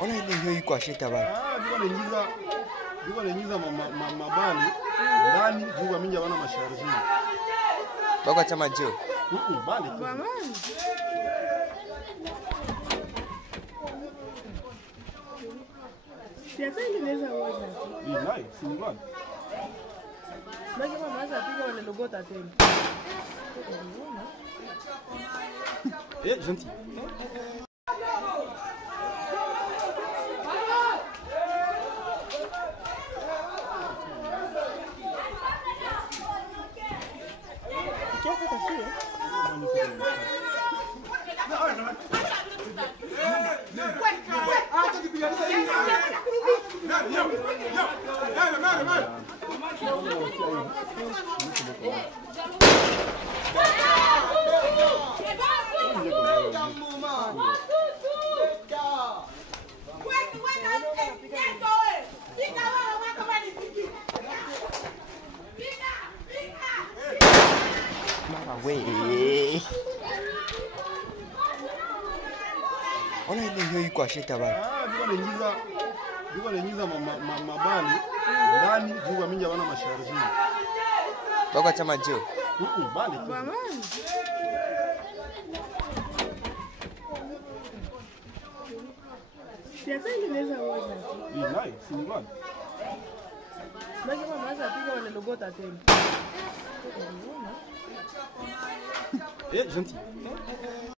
Ona ile hiyo iko ashita bana. Niko naingiza mabali ndani juu mingi wana masharti. Baka chama jo. Bali. Siasa inaweza waza. Ni live, si ni live. Ndio kama mwanza piga wale logota tena. Gentil. Ona ile hiyo iko ashita bana. Niko naingiza mabali ndani juu mingi wana masharti. Baka chama jo. Bali. Siasa inaweza waza. Ni live, si ni live. Ndio kama mwanza piga wale logota tena. Gentil.